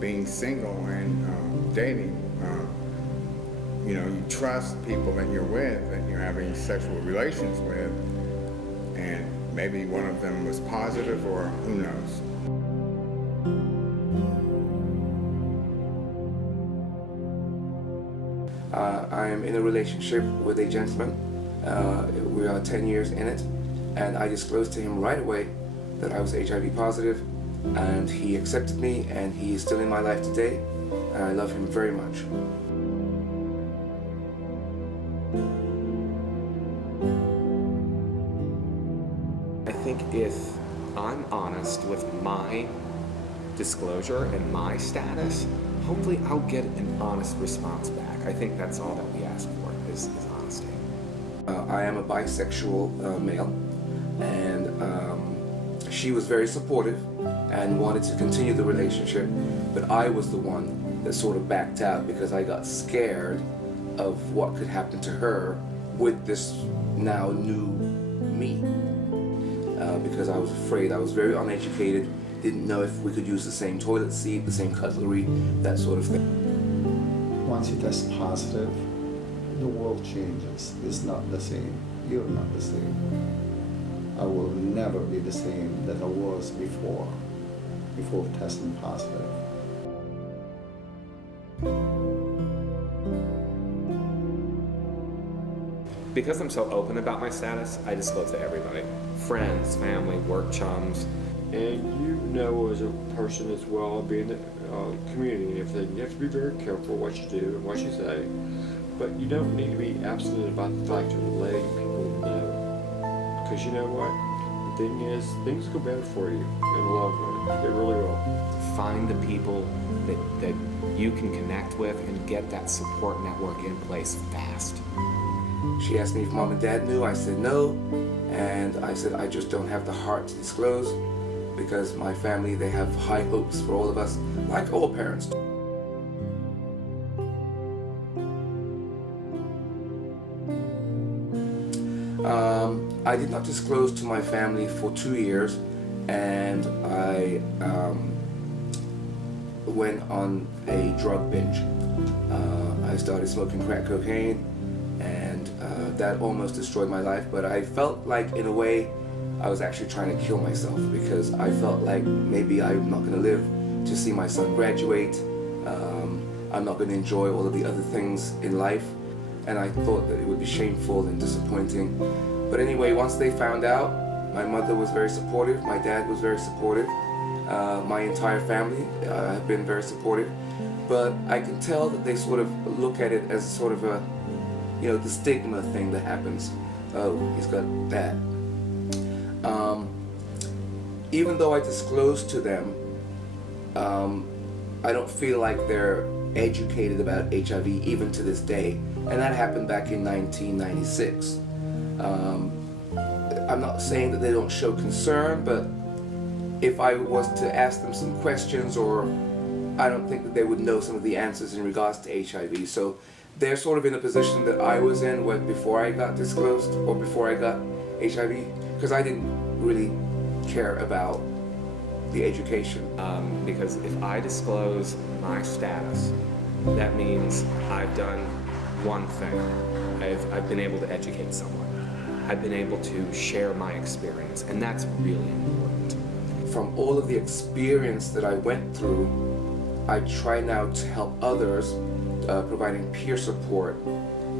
Being single and dating, you trust people that you're with, that you're having sexual relations with, and maybe one of them was positive, or who knows. I am in a relationship with a gentleman. We are 10 years in it, and I disclosed to him right away that I was HIV positive, and he accepted me, and he is still in my life today, and I love him very much. I think if I'm honest with my disclosure and my status, hopefully I'll get an honest response back. I think that's all that we ask for is honesty. I am a bisexual male, and she was very supportive and wanted to continue the relationship, but I was the one that sort of backed out because I got scared of what could happen to her with this now new me. Because I was afraid. I was very uneducated, didn't know if we could use the same toilet seat, the same cutlery, that sort of thing. Once you test positive, the world changes. It's not the same. You're not the same. I will never be the same that I was before testing positive. Because I'm so open about my status, I disclose to everybody. Friends, family, work chums. And you know as a person as well, being in the community and everything, you have to be very careful what you do and what you say. But you don't need to be absolute about the fact of letting people know. Because you know what? The thing is, things go better for you in the long run. They really will. Find the people that you can connect with and get that support network in place fast. She asked me if mom and dad knew. I said no, and I said I just don't have the heart to disclose because my family, they have high hopes for all of us, like all parents do. I did not disclose to my family for 2 years, and I went on a drug binge. I started smoking crack cocaine, and that almost destroyed my life, but I felt like in a way I was actually trying to kill myself because I felt like maybe I'm not going to live to see my son graduate. I'm not going to enjoy all of the other things in life, and I thought that it would be shameful and disappointing. But anyway, once they found out, my mother was very supportive, my dad was very supportive, my entire family have been very supportive, but I can tell that they sort of look at it as sort of a, the stigma thing that happens. Oh, he's got that. Even though I disclosed to them, I don't feel like they're educated about HIV even to this day, and that happened back in 1996. I'm not saying that they don't show concern, but if I was to ask them some questions, or I don't think that they would know some of the answers in regards to HIV. So they're sort of in a position that I was in before I got disclosed, or before I got HIV, because I didn't really care about the education. Because if I disclose my status, that means I've done one thing. I've been able to educate someone. I've been able to share my experience, and that's really important. From all of the experience that I went through, I try now to help others, providing peer support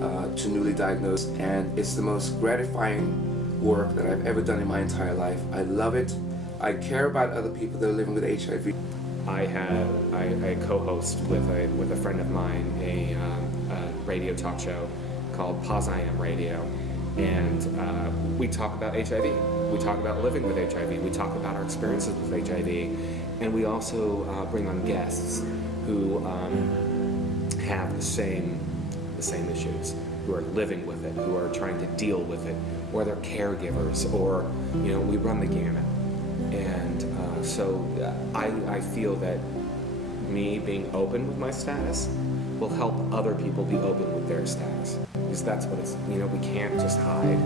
to newly diagnosed, and it's the most gratifying work that I've ever done in my entire life. I love it. I care about other people that are living with HIV. I co-host with a friend of mine a radio talk show called Pause I Am Radio, and we talk about HIV. We talk about living with HIV. We talk about our experiences with HIV, and we also bring on guests who have the same issues, who are living with it, who are trying to deal with it, or they're caregivers, or we run the gamut. And so I feel that me being open with my status will help other people be open with their status, because that's what it's, we can't just hide.